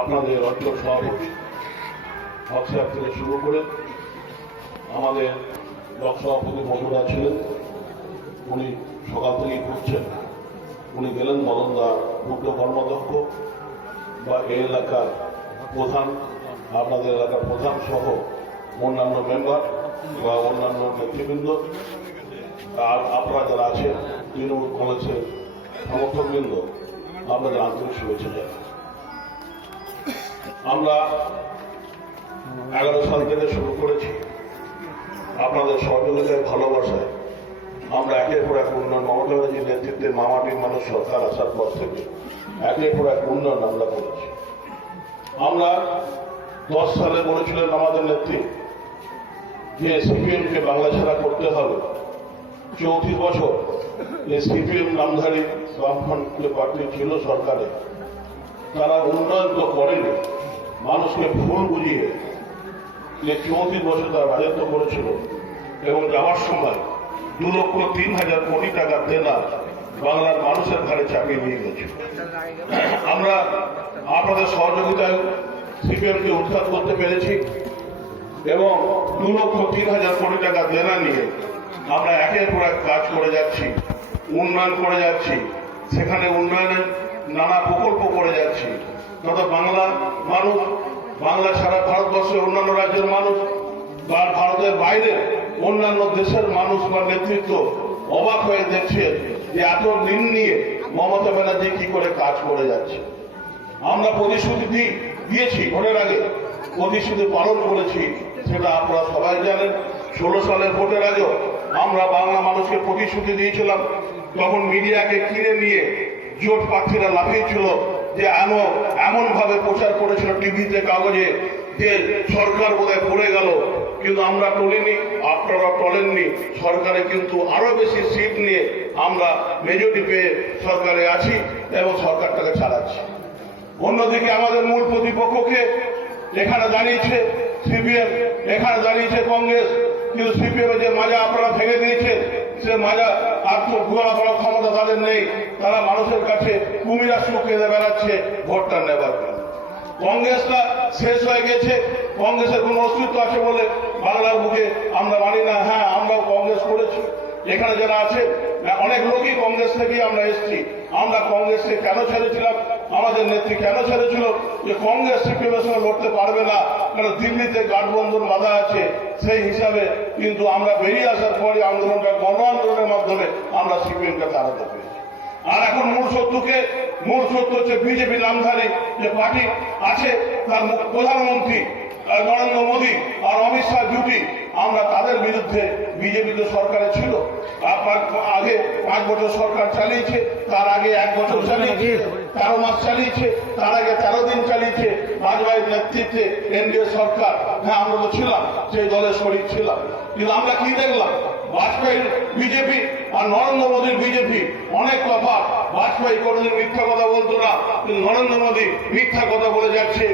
আপনাদের অঞ্চল সভাপতি হক থেকে শুরু করে আমাদের ব্লক সভাপতি বন্ধুরা ছিলেন। উনি সকাল থেকেই ঘুরছেন। উনি গেলেন মদনদা মুখ্য কর্মাধ্যক্ষ বা এই এলাকার প্রধান, আপনাদের এলাকার প্রধান সহ অন্যান্য মেম্বার বা অন্যান্য নেতৃবৃন্দ আর আপনারা যারা আছেন, তৃণমূল কংগ্রেসের সমর্থকবৃন্দ, আপনাদের আন্তরিক শুভেচ্ছা জানাই। আমরা এগারো সাল থেকে শুরু করেছি। আপনাদের সহযোগিতায়, ভালোবাসায়। আমরা একের পর এক উন্নয়ন মমতা ব্যানার্জির নেতৃত্বে মামাটির মানুষ সরকার আসার পর থেকে একের পর এক উন্নয়ন আমরা করেছি। আমরা দশ সালে বলেছিলেন আমাদের নেত্রী যে সিপিএমকে বাংলা ছাড়া করতে হবে। চৌত্রিশ বছর এই সিপিএম নামধারী বামফ্রন্ট যে পার্টি ছিল সরকারে, তারা উন্নয়ন তো করেনি। মানুষকে ভুল বুঝিয়ে যে চৌত্রিশ বছর তারা রাজত্ব করেছিল এবং যাওয়ার সময় দু লক্ষ তিন হাজার কোটি টাকা দেনা বাংলার মানুষের ঘরে চাপিয়ে নিয়ে গেছে। আমরা আপনাদের সহযোগিতায় সিপিএমকে উদ্ধার করতে পেরেছি এবং দু লক্ষ তিন হাজার কোটি টাকা দেনা নিয়ে আমরা একের পর এক কাজ করে যাচ্ছি, উন্নয়ন করে যাচ্ছি। সেখানে উন্নয়নের নানা প্রকল্প করে যাচ্ছি। তথা বাংলা মানুষ, বাংলা ছাড়া ভারতবর্ষের অন্যান্য রাজ্যের মানুষ বা ভারতের বাইরে অন্যান্য দেশের মানুষ বা নেতৃত্ব অবাক হয়ে দেখছে যে এত ঋণ নিয়ে মমতা ব্যানার্জি কি করে কাজ করে যাচ্ছে। আমরা প্রতিশ্রুতি দিয়েছি ভোটের আগে। প্রতিশ্রুতি পালন করেছি, সেটা আপনারা সবাই জানেন। ষোলো সালের ভোটের আগেও আমরা বাংলা মানুষকে প্রতিশ্রুতি দিয়েছিলাম, তখন মিডিয়াকে কিনে নিয়ে জোট প্রার্থীরা লাফিয়েছিল যে এমন এমন ভাবে প্রচার করেছিল টিভিতে, কাগজে, যে সরকার বোধহয় পড়ে গেল। কিন্তু আমরা টলিনি, আপনারা টলেননি। সরকারে কিন্তু আরও বেশি সিট নিয়ে আমরা মেজরিটি পেয়ে সরকারে আছি এবং সরকারটাকে চালাচ্ছি। অন্যদিকে আমাদের মূল প্রতিপক্ষকে এখানে দাঁড়িয়েছে সিপিএম, এখানে দাঁড়িয়েছে কংগ্রেস, কিন্তু সিপিএম যে মাজা আপনারা ভেঙে দিয়েছে সে মাজা আত্মঘোষণা করার ক্ষমতা তাদের নেই, তারা মানুষের কাছে কুমিরা শুকিয়ে বেড়াচ্ছে, ভোটটা নেবার। কংগ্রেসটা শেষ হয়ে গেছে, কংগ্রেসের কোন অস্তিত্ব আছে বলে বাংলার বুকে আমরা মানি না। হ্যাঁ আমরাও কংগ্রেস করেছি। এখানে যারা আছে, অনেক লোকই কংগ্রেস থেকেই আমরা এসেছি। আমরা কংগ্রেসকে কেন ছেড়েছিলাম? আমাদের নেত্রী কেন ছেড়েছিল? যে কংগ্রেস সিপিএমের সঙ্গে লড়তে পারবে না কারণ দিল্লিতে গাঠবন্ধন বাধা আছে, সেই হিসাবে কিন্তু আমরা বেরিয়ে আসার পরে আন্দোলনের আমরা সিপিএমকে তাড়াতে পেরেছি আর এখন মূল শত্রুকে মূল শত্রু হচ্ছে বিজেপি নামধারী যে পার্টি আছে, তার প্রধানমন্ত্রী নরেন্দ্র মোদী আর অমিত শাহ জুটি আমরা তাদের বিরুদ্ধে বিজেপি তো সরকারে ছিল। আগে পাঁচ বছর সরকার চালিয়েছে, তার আগে এক বছর চালিয়েছে, তেরো মাস চালিয়েছে, তার আগে তেরো দিন চালিয়েছে, বাজপেয়ীর নেতৃত্বে এনডিএ সরকার। হ্যাঁ আমরা তো ছিলাম, সেই দলের শরীর ছিলাম। কিন্তু আমরা কি দেখলাম? বাজপেয়ীর বিজেপি আর নরেন্দ্র মোদীর বিজেপি অনেক তফাৎ বাজপেয়ী কোনোদিন মিথ্যা কথা বলতো না নরেন্দ্র মোদী মিথ্যা কথা বলে যাচ্ছে।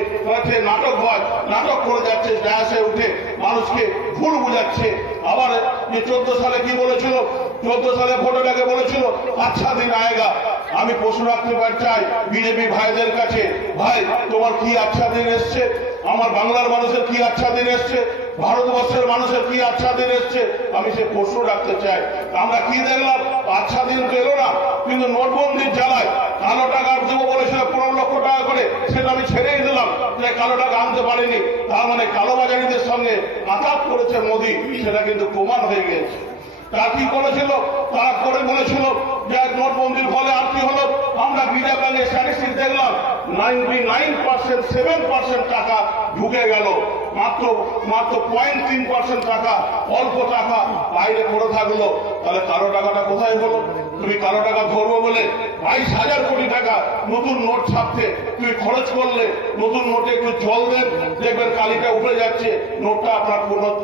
নাটক হয়, নাটক করে যাচ্ছে ডায়াসে উঠে মানুষকে ভুল বুঝাচ্ছে। আবার যে চোদ্দ সালে কি বলেছিল? চোদ্দ সালে আগে বলেছিল আচ্ছা দিন আয়েগা। আমি প্রশ্ন রাখতে চাই বিজেপি ভাইদের কাছে, ভাই, তোমার কি আচ্ছা দিন এসছে? আমার বাংলার মানুষের কি আচ্ছা দিন এসছে? ভারতবর্ষের মানুষের কি আচ্ছা দিন এসছে? আমি সে প্রশ্ন রাখতে চাই। আমরা কি দেখলাম? আচ্ছা দিন তো এলো না। কিন্তু নোটবন্দির জ্বালায় কালো টাকা দেবো বলেছিল পনেরো লক্ষ টাকা করে সেটা আমি ছেড়েই দিলাম যে কালো টাকা আনতে পারিনি। তার মানে কালোবাজারিদের সঙ্গে আঘাত করেছে মোদী। সেটা কিন্তু প্রমাণ হয়ে গেছে তারা কি করেছিল? তারা করে বলেছিল যে নোটবন্দির ফলে আর কি হলো? আমরা বিজা ব্যাংকের স্ট্যাটিস্টিক দেখলাম। Ninety nine percent, seven percent টাকা ঢুকে গেল। মাত্র মাত্র পয়েন্ট তিন পার্সেন্ট টাকা, অল্প টাকা বাইরে পড়ে থাকল। তাহলে কারও টাকাটা কোথায় হলো? তুমি কারও টাকা ধরবো বলে বাইশ হাজার কোটি টাকা নতুন নোট ছাপতে তুমি খরচ করলে নতুন নোটে একটু জল দেন দেখবেন কালিটা উঠে যাচ্ছে, নোটটা আপনার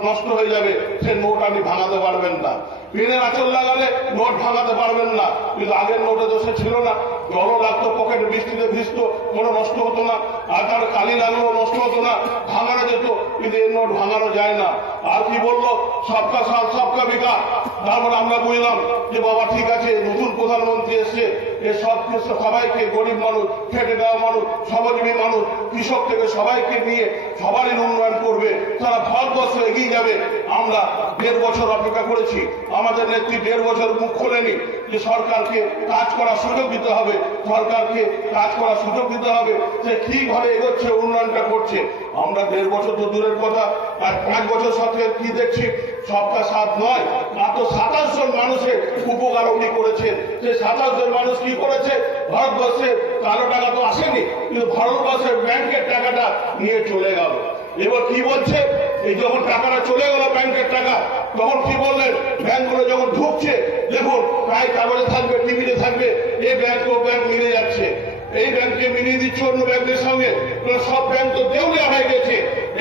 নষ্ট হয়ে যাবে, সে নোট আপনি ভাঙাতে পারবেন না। পেনের আঁচল লাগালে নোট ভাঙাতে পারবেন না, কিন্তু আগের নোটে সে ছিল না। জলও লাগতো, পকেটে বৃষ্টিতে ভিজতো, কোনো নষ্ট হতো না আর তার কালি লাগলেও নষ্ট হতো না, ভাঙানো যেত, কিন্তু এর নোট ভাঙানো যায় না। আর কি বলল? সবকা সাল সবকা বিকাশ তারপরে আমরা বুঝলাম যে বাবা ঠিক আছে, নতুন প্রধানমন্ত্রী এসছে এ সব কিছু সবাইকে গরিব মানুষ খেটে দেওয়া মানুষ শ্রমজীবী মানুষ, কৃষক থেকে সবাইকে নিয়ে সবারই উন্নয়ন করবে। তারা ভারতবর্ষ এগিয়ে যাবে। আমরা দেড় বছর অপেক্ষা করেছি। আমাদের নেত্রী দেড় বছর মুখ খোলেনি যে সরকারকে কাজ করার সুযোগ দিতে হবে। সরকারকে কাজ করার সুযোগ দিতে হবে যে কি ঘরে এগোচ্ছে, উন্নয়নটা করছে। আমরা দেড় বছর তো দূরের কথা, আর পাঁচ বছর সরকার কি দেখছি? সবটা সাথ নয়, মাত্র সাতাশ জন মানুষের উপকার উনি করেছেন সে সাতাশ জন মানুষ কি করেছে? ভারতবর্ষে কালো টাকা তো আসেনি, কিন্তু ভারতবর্ষের ব্যাংকের টাকাটা নিয়ে চলে গেল। এবার কি বলছে? এই যখন টাকাটা চলে গেল ব্যাংকের টাকা, তখন কি বললেন? ব্যাংকগুলো যখন ঢুকছে, দেখুন, প্রায় কাগজে থাকবে, টিভিতে থাকবে এই ব্যাংক ও ব্যাংক মিলে যাচ্ছে। এই ব্যাংকে মিলিয়ে দিচ্ছে অন্য ব্যাংকের সঙ্গে সব ব্যাংক তো দেউলিয়া হয়ে গেছে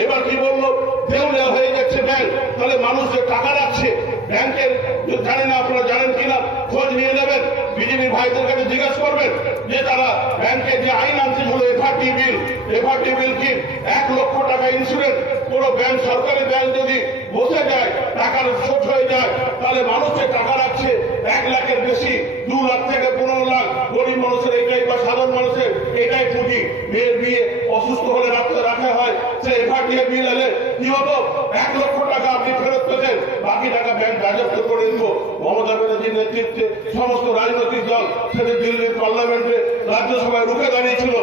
এবার কি বলল দেউলিয়া হয়ে যাচ্ছে ব্যাংক তাহলে মানুষ যে টাকা রাখছে ব্যাংকের যে জানি না আপনারা জানেন কিনা খোঁজ নিয়ে নেবেন বিজেপি ভাইদের কাছে জিজ্ঞেস করবেন যে তারা ব্যাংকের যে আইন আনছে হলো এফআরটি বিল এফআরটি বিল কি এক লক্ষ টাকা ইন্স্যুরেন্স কোনো ব্যাংক সরকারি ব্যাংক যদি বসে যায় টাকার শোধ হয়ে যায়, তাহলে মানুষ যে টাকা রাখছে এক লাখের বেশি, দু লাখ থেকে পনেরো লাখ। গরিব মানুষের এটাই বা সাধারণ মানুষের এটাই পুঁজি। মেয়ের বিয়ে অসুস্থ হলে রাখতে রাখা হয় সে এফআরটি বিল এলে কি হতো? এক লক্ষ টাকা আপনি ফেরত পেতেন বাকি টাকা ব্যাংক রাজত্ব করে দিত। মমতা ব্যানার্জির নেতৃত্বে সমস্ত রাজনৈতিক দল সেদিন দিল্লির পার্লামেন্টে রাজ্যসভায় রুখে দাঁড়িয়েছিল।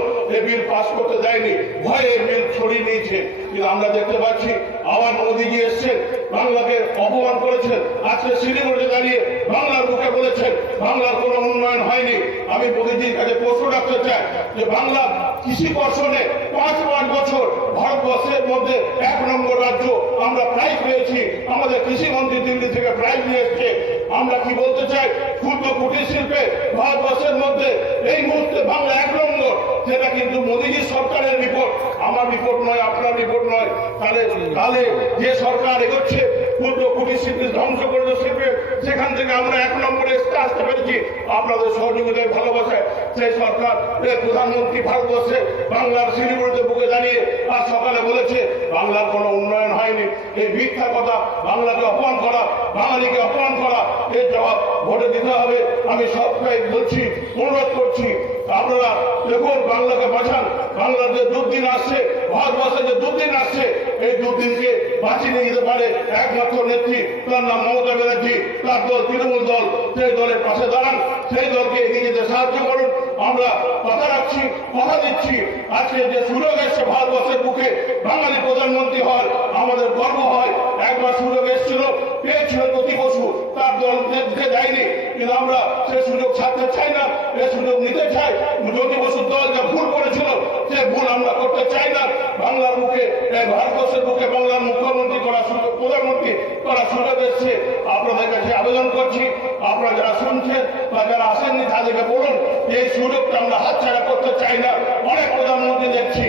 বিল পাস করতে দেয়নি ভয়ে বিল ছড়িয়ে নিয়েছে কিন্তু আমরা দেখতে পাচ্ছি, আবার মোদীজি এসছেন, বাংলাকে অপমান করেছেন। আজকে শিলিগুড়িতে দাঁড়িয়ে বাংলার মুখে বলেছেন, বাংলার কোনো উন্নয়ন হয়নি। আমি মোদীজির কাছে প্রশ্ন রাখতে চাই যে বাংলা কৃষি বর্ষণে পাঁচ পাঁচ বছর ভারতবর্ষের মধ্যে এক নম্বর রাজ্য। আমরা প্রাইজ পেয়েছি। আমাদের কৃষি মন্ত্রী দিল্লি থেকে প্রাইজ নিয়ে এসছে। আমরা কি বলতে চাই? ক্ষুদ্র কুটির শিল্পে ভারতবর্ষের মধ্যে এই মুহূর্তে বাংলা এক নম্বর সেটা কিন্তু মোদীজি সরকারের রিপোর্ট আমার রিপোর্ট নয় আপনার রিপোর্ট নয় তাহলে তাহলে যে সরকার এগোচ্ছে ক্ষুদ্র কুটির শিল্পে ধ্বংস করে শিল্পে সেখান থেকে আমরা এক নম্বরে আসতে পেরেছি। আপনাদের সহযোগিতায়, ভালোবাসায় সেই সরকার প্রধানমন্ত্রী ভারতবর্ষে বাংলার শিলিগুড়িতে বুকে দাঁড়িয়ে আজ সকালে বলেছে, বাংলার কোনো উন্নয়ন হয়নি। এই মিথ্যা কথা বাংলাকে অপমান করা, বাঙালিকে অপমান করা, এর জবাব ভোটে দিতে হবে। আমি সবটাই বলছি, অনুরোধ করছি, আপনারা দেখুন, বাংলাকে বাঁচান। বাংলার যে দুর্দিন আসছে ভারতবর্ষে যে দুর্দিন আসছে এই দুর্দিনকে বাঁচিয়ে নিয়ে যেতে পারে একমাত্র নেত্রী। তার নাম মমতা ব্যানার্জি। তার দল তৃণমূল দল। সেই দলের পাশে দাঁড়ান, সেই দলকে এগিয়ে যেতে সাহায্য করুন। আমরা কথা রাখছি, কথা দিচ্ছি। আজকে যে সুযোগ এসছে ভারতবর্ষের বুকে, বাঙালি প্রধানমন্ত্রী হয়, আমাদের গর্ব হয়। একবার সুযোগ এসেছিল, পেয়েছিল প্রতি বসু তার দল নেতৃত্বে দেয়নি। কিন্তু আমরা সে সুযোগ ছাড়তে চাই না, এ সুযোগ নিতে চাই। জ্যোতি বসুর দল যা ভুল করেছিল, সে ভুল আমরা করতে চাই না। বাংলার মুখে ভারতবর্ষের মুখে বাংলার মুখ্যমন্ত্রী করা প্রধানমন্ত্রী করা সুযোগ এসছে আপনাদের কাছে আবেদন করছি, আপনারা যারা শুনছেন বা যারা আসেননি তাদেরকে বলুন, এই সুযোগটা আমরা হাতছাড়া করতে চাই না। অনেক প্রধানমন্ত্রী দেখছি